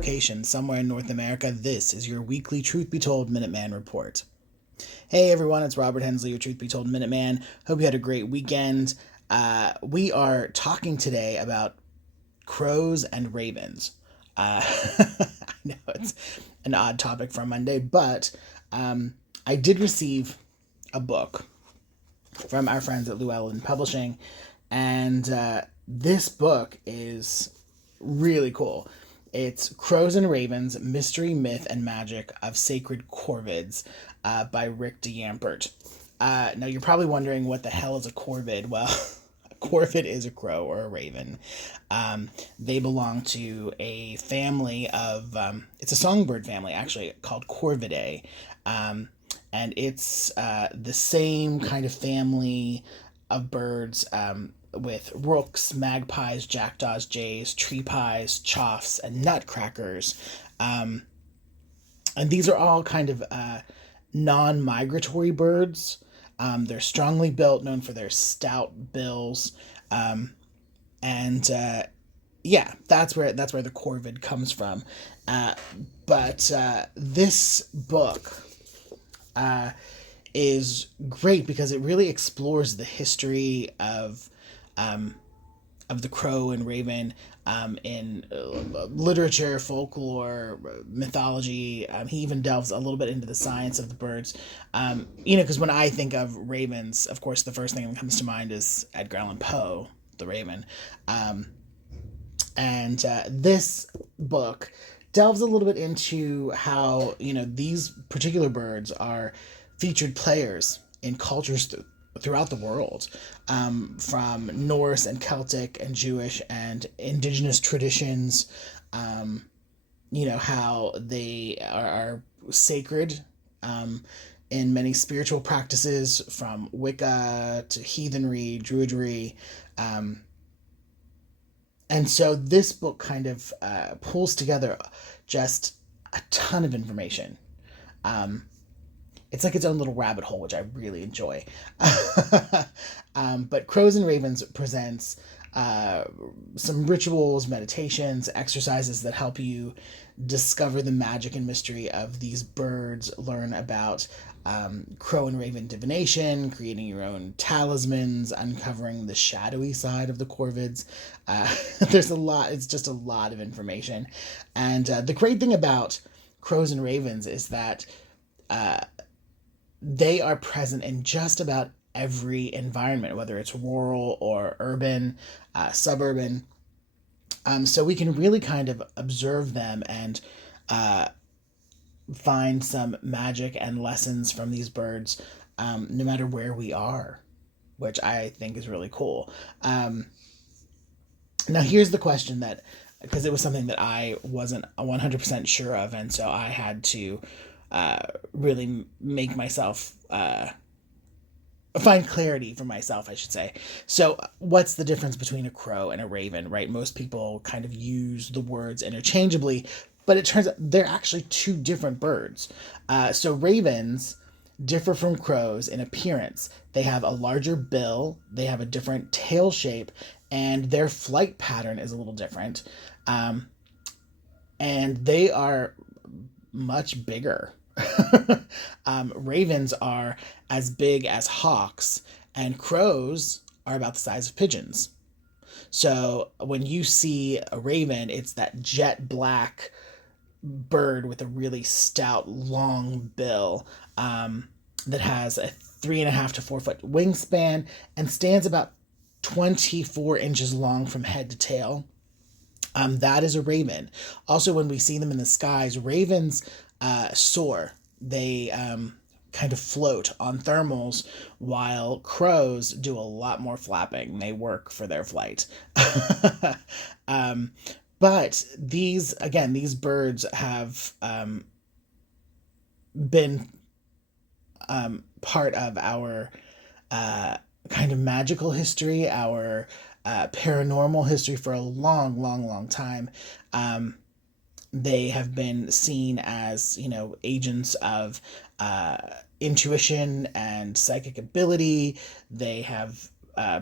location somewhere in North America, this is your weekly Truth Be Told Minuteman Report. Hey everyone, it's Robert Hensley, your Truth Be Told Minuteman. Hope you had a great weekend. We are talking today about crows and ravens. I know it's an odd topic for a Monday, but I did receive a book from our friends at Llewellyn Publishing, and this book is really cool. It's Crows and Ravens, Mystery, Myth, and Magic of Sacred Corvids by Rick de Yampert. Now, you're probably wondering what the hell is a corvid. Well, a corvid is a crow or a raven. They belong to a family of, it's a songbird family, actually, called Corvidae. And it's the same kind of family of birds with rooks, magpies, jackdaws, jays, tree pies, choughs, and nutcrackers. And these are all kind of non-migratory birds. They're strongly built, known for their stout bills. Yeah, that's where the corvid comes from. But this book is great because it really explores the history of the crow and raven in literature, folklore, mythology. He even delves a little bit into the science of the birds. Because when I think of ravens, of course, the first thing that comes to mind is Edgar Allan Poe, the Raven. This book delves a little bit into how, these particular birds are featured players in cultures throughout the world, from Norse and Celtic and Jewish and indigenous traditions, how they are sacred in many spiritual practices, from Wicca to heathenry, druidry. And so this book kind of pulls together just a ton of information. It's like its own little rabbit hole, which I really enjoy. But Crows and Ravens presents some rituals, meditations, exercises that help you discover the magic and mystery of these birds, learn about crow and raven divination, creating your own talismans, uncovering the shadowy side of the corvids. There's a lot. It's just a lot of information. And the great thing about Crows and Ravens is that they are present in just about every environment, whether it's rural or urban, suburban. So we can really kind of observe them and find some magic and lessons from these birds, no matter where we are, which I think is really cool. Now, here's the question that, because it was something that I wasn't 100% sure of, and so I had to really make myself find clarity for myself, I should say. So what's the difference between a crow and a raven, right? Most people kind of use the words interchangeably, but it turns out they're actually two different birds. So ravens differ from crows in appearance. They have a larger bill, they have a different tail shape, and their flight pattern is a little different. And they are much bigger. Ravens are as big as hawks, and crows are about the size of pigeons. So when you see a raven, it's that jet black bird with a really stout, long bill that has a 3.5 to 4 foot wingspan and stands about 24 inches long from head to tail. That is a raven. Also, when we see them in the skies, ravens soar. They kind of float on thermals, while crows do a lot more flapping. They work for their flight. But these birds have been part of our kind of magical history, our paranormal history for a long, long, long time. They have been seen as, agents of intuition and psychic ability. They have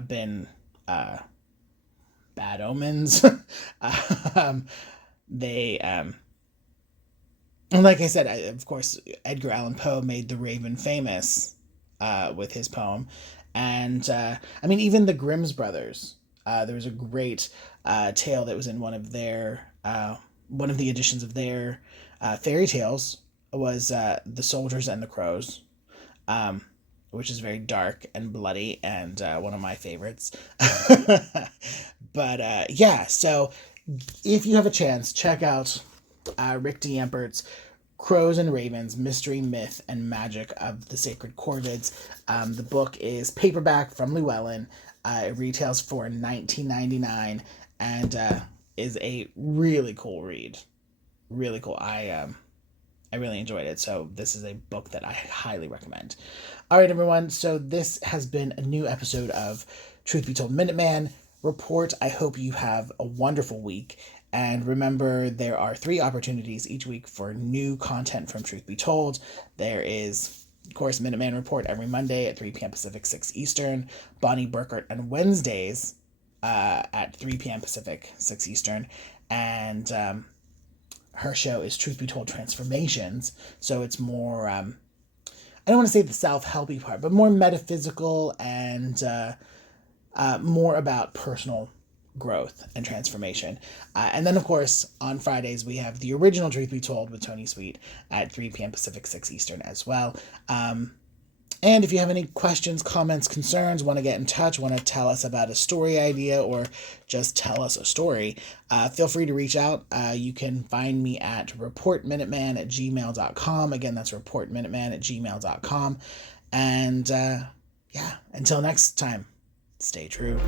been bad omens. They And like I said, of course, Edgar Allan Poe made the Raven famous with his poem. And I mean, even the Grimm's brothers, there was a great tale that was in one of the editions of their fairy tales was The Soldiers and the Crows, um, which is very dark and bloody and one of my favorites. But yeah, so if you have a chance, check out Rick D. Yampert's Crows and Ravens, Mystery, Myth, and Magic of the Sacred Corvids. The book is paperback from Llewellyn. It retails for $19.99 and is a really cool read. Really cool. I really enjoyed it. So this is a book that I highly recommend. All right, everyone. So this has been a new episode of Truth Be Told Minuteman Report. I hope you have a wonderful week. And remember, there are 3 opportunities each week for new content from Truth Be Told. There is, of course, Minuteman Report every Monday at 3 p.m. Pacific, 6 Eastern. Bonnie Burkert on Wednesdays at 3 p.m. Pacific, 6 Eastern. And her show is Truth Be Told Transformations. So it's more, I don't want to say the self-helpy part, but more metaphysical and more about personal growth and transformation. And then, of course, on Fridays, we have the original Truth Be Told with Tony Sweet at 3 p.m. Pacific, 6 Eastern as well. And if you have any questions, comments, concerns, want to get in touch, want to tell us about a story idea, or just tell us a story, feel free to reach out. You can find me at reportminuteman@gmail.com. Again, that's reportminuteman@gmail.com. And yeah, until next time, stay true.